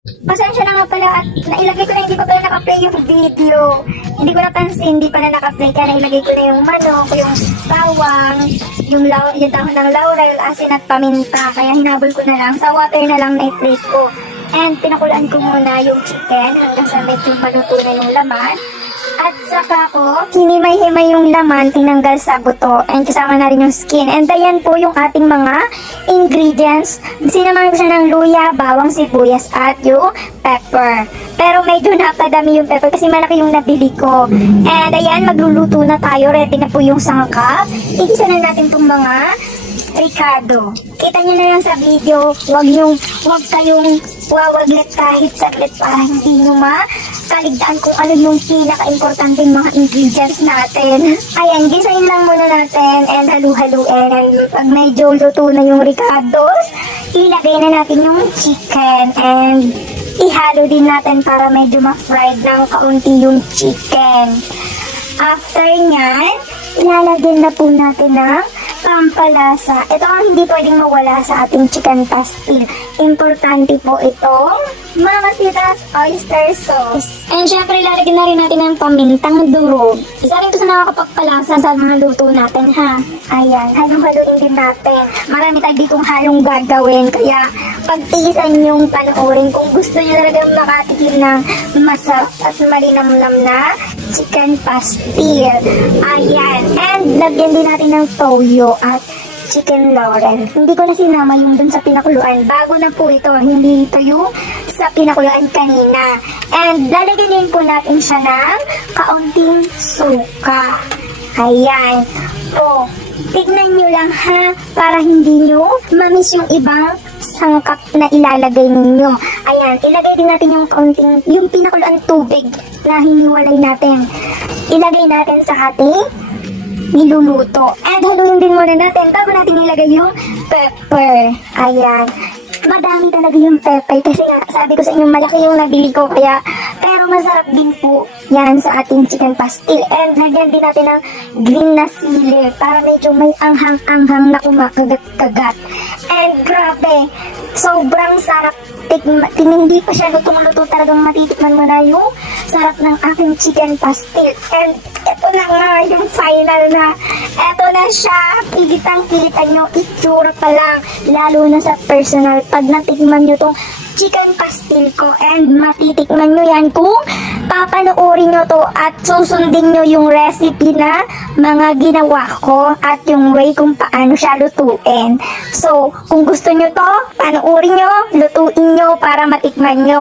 Pasensya na nga pala at nailagay ko na hindi pa pala naka-play yung video. Hindi ko napansin, hindi pala naka-play kaya nailagay ko na yung manok, yung bawang, yung dahon ng laurel, asin at paminta. Kaya hinabol ko na lang. Sa water na lang na-plate ko. And pinakulaan ko muna yung chicken hanggang sa medyo maluto na yung laman. At saka ko, hinimay-himay yung laman, tinanggal sa buto, and kasama na rin yung skin. And ayan po yung ating mga ingredients. Sinamahan ko siya ng luya, bawang, sibuyas, at yung pepper. Pero medyo napadami yung pepper kasi malaki yung nabili ko. And ayan, magluluto na tayo. Ready na po yung sangkap. Igisa na natin itong mga Ricardo. Kita nyo na lang sa video, wag kayong wawaglit kahit saglit para hindi nyo makaligtaan kung ano yung pinaka-importanting mga ingredients natin. Ayan, gisahin lang muna natin and halu-haluin. And pag medyo luto na yung Ricardos, ilagay na natin yung chicken and ihalo din natin para medyo ma-fried ng kaunti yung chicken. After nyan, ilalagyan na po natin ng pampalasa. Ito ang hindi pwedeng mawala sa ating chicken pastil. Importante po itong Mamacita's oyster sauce. And syempre, lalagyan na rin natin ng pamintang durog. Isa rin ito sa nakakapagpalasa sa mga luto natin, ha? Ayan, halong-haluin din natin. Marami tayo ditong halong gagawin. Kaya, pagtiisan yung panoorin kung gusto nyo talagang makatikim ng masarap at malinamnam na chicken pastil. Ayan, and lagyan din natin ng toyo at chicken laurel. Hindi ko na sinama yung dun sa pinakuluan. Bago na po ito, hindi ito yung sa pinakuluan kanina. And lalagyan din po natin siya ng kaunting suka. Ayan. O, tignan nyo lang ha, para hindi nyo mamiss yung ibang sangkap na ilalagay ninyo. Ayan, ilagay din natin yung kaunting, yung pinakuluan tubig na hiniwalay natin. Ilagay natin sa ating niluluto. And haluin din muna natin bago natin ilagay yung pepper. Ayan. Madami talaga yung pepper kasi nga, sabi ko sa inyo, malaki yung nabili ko kaya, pero masarap din po yan sa ating chicken pastil. And lagyan din natin ng green na sili para medyo may anghang-anghang na kumakagat-kagat. And grabe, sobrang sarap. Hindi pa siya lutong-luto, talagang matitikman mo na yung sarap ng aking chicken pastil. And ito na nga yung final na. Ito na siya. Kilitang-kilitan nyo. Itsura pa lang. Lalo na sa personal. Pag natikman nyo tong chicken pastil ko and matitikman nyo yan kung papanoorin nyo to at susundin nyo yung recipe na mga ginawa ko at yung way kung paano siya lutuin. So, kung gusto nyo to, panoorin nyo, lutuin nyo para matikman nyo.